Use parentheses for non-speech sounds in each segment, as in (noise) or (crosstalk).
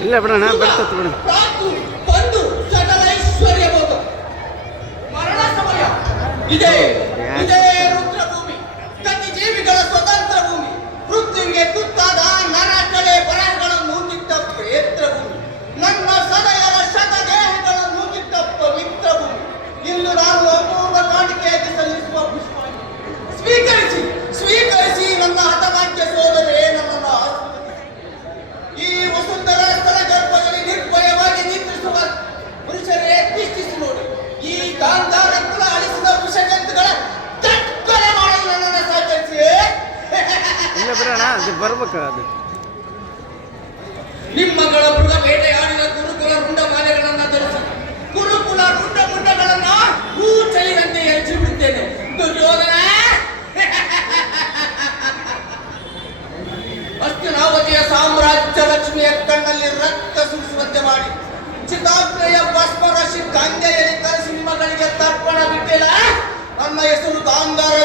ಇಲ್ಲ ಬಿಡೋಣ ಬರ್ತದೆ ಬಿಡೋಣ ಇದೆ ಬಿಡೋಣ, ಅದು ಬರ್ಬೇಕು ಅದು. ನಿಮ್ಮಗಳ ಮೃಗ ಬೇಟೆಯಾಡಿದ ಕುರುಕುಲ ರುಂಡ ಮಾಲೆಗಳನ್ನ ಧರಿಸಿ, ಕುರುಕುಲ ರುಂಡ ಮುಂಡಗಳನ್ನ ಹೂ ಬಿಡುತ್ತೇನೆ ದುರ್ಯೋಧನ! ಸಾಮ್ರಾಜ್ಯ ಲಕ್ಷ್ಮಿಯ ಕಣ್ಣಲ್ಲಿ ರಕ್ತ ಸುರಿಸುವಂತೆ ಮಾಡಿ, ಚಿತಾಗ್ನೆಯ ಭಸ್ಮರಾಶಿ ಗಂಗೆಯಲ್ಲಿ ಕರೆಸಿ ನಿಮ್ಮಗಳಿಗೆ ತರ್ಪಣ ಬಿಟ್ಟಿಲ್ಲ. ನನ್ನ ಹೆಸರು ಗಾಂಧಾರ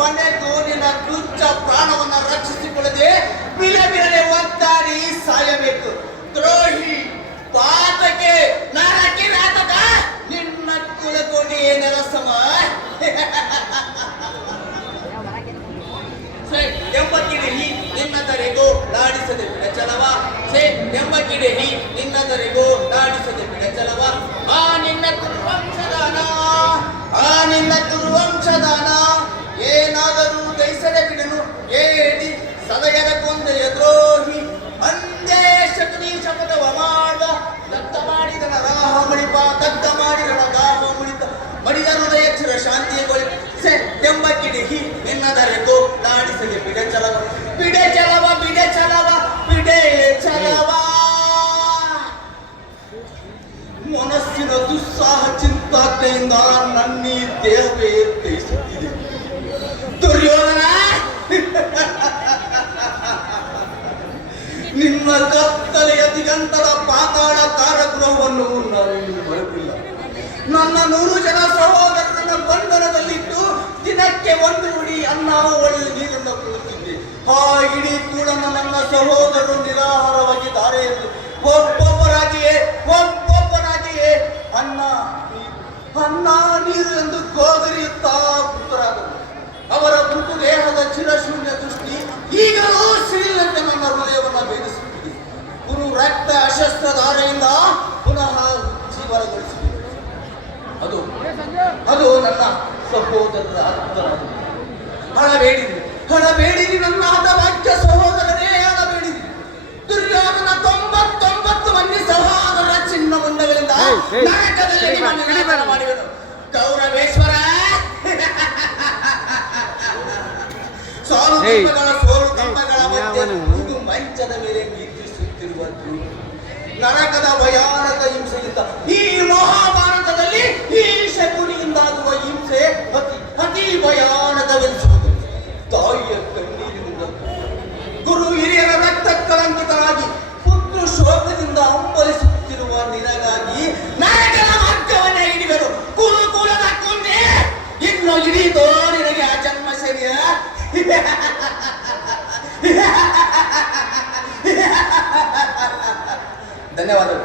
ಕೊನೆಗೂ ನಿನ್ನ ತುಚ್ಛ ಪ್ರಾಣವನ್ನ ರಕ್ಷಿಸಿಕೊಳ್ಳದೆ ಬಿಲೆ ಬಿಲೆ ಒತ್ತಾಡಿ ಸಾಯಬೇಕು. ದ್ರೋಹಿ, ಪಾತಕೆ, ನರಕಿ ನಾಟಕ ನಿನ್ನ ಕುಲಕೋಟಿ ನೆಲಸಮ. (laughs) ಸೇ ಎಂಬ ಕಿಡಿಹಿ ನಿನ್ನದರೆಗೂ ಲಾಡಿಸದೆ ಬಿಡಚಲವ. ಸೇ ಎಂಬ ಕಿಡಿಹಿ ನಿನ್ನದರೆಗೂ ದಾಡಿಸದೆ ಬಿಡಚಲವ. ನಿನ್ನದರೆಗೂ ಲಾಡಿಸದೆ ಬಿಡೆ ಚಲವ. ಬಿಡೆ ಚಲವ ಬಿಡೆ ಚಲವ ಬಿಡೆ ಚಲವ. ಮನಸ್ಸಿನ ದುಸ್ಸಾಹ ಚಿಂತಾತೆಯಿಂದ ನನ್ನ ದೇಹವೇ ತಯಿಸುತ್ತಿದೆ ದುರ್ಯೋಧನ! ನಿಮ್ಮ ಕತ್ತಲೆಯ ದಿಗಂತದ ಪಾತಾಳ ತಾರಗೃಹವನ್ನು ನಾನು ಮರೆತಿಲ್ಲ ನನ್ನ ನೂರು ಜನ ಒಂದು ಒಳ್ಳೆಯ ನೀರನ್ನು ಕೊಡುತ್ತಿದ್ದೆ ಆ ಇಡೀ ಕೂಡನ್ನು ನನ್ನ ಸಹೋದರರು ನಿರಾಹಾರವಾಗಿ ಎಂದು ಒಬ್ಬೊಬ್ಬರಾಗಿಯೇ ಒಬ್ಬೊಬ್ಬರಾಗಿಯೇ ಅನ್ನ ಅನ್ನ ನೀರು ಎಂದು ಗೋದರಿಯುತ್ತಾ ಪುತ್ರರಾದರು ಅವರ ಮೃತು ದೇಹದ ಚಿರಶೂನ್ಯ ದೃಷ್ಟಿ ಈಗಲೂ ಸಿಡಿಲಂತೆ ನನ್ನ ಹೃದಯವನ್ನು ಭೇದಿಸುತ್ತಿದೆ. ಗುರು ರಕ್ತ ಅಶಸ್ತ್ರಧಾರೆಯಿಂದ ಪುನಃ ಜೀವನಗೊಳಿಸಿದೆ ಅದು ಅದು ನನ್ನ ಸಹೋದರರ ಆತ್ಮರಾದ ಹಣ ಬೇಡಿದೆ ಹಣ ಬೇಡಿರಿ ನನ್ನ ವಾಕ್ಯ ಸಹೋದರನೇ ಹಣ ಬೇಡಿರಿ. ದುರ್ಯೋಧನ ತೊಂಬತ್ತೊಂಬತ್ತು ಮಂದಿ ಸಹೋದರ ಚಿನ್ನ ನರಕದಲ್ಲಿ ಕಡಿಮೆ, ನಿಮ್ಮನ್ನು ಮಾಡಿದನು ಗೌರವೇಶ್ವರ! ಸಾಲು ಏಯ್, ಸೋಲು ಕಂಬಗಳ ಏಯ್, ಮಧ್ಯೆ ಇದು ಮಂಚದ ಮೇಲೆ ನಿದ್ರಿಸುತ್ತಿರುವ ದ್ರೋಹಿ. ನರಕದ ಭಯಾನಕ ధన్యవాదాలు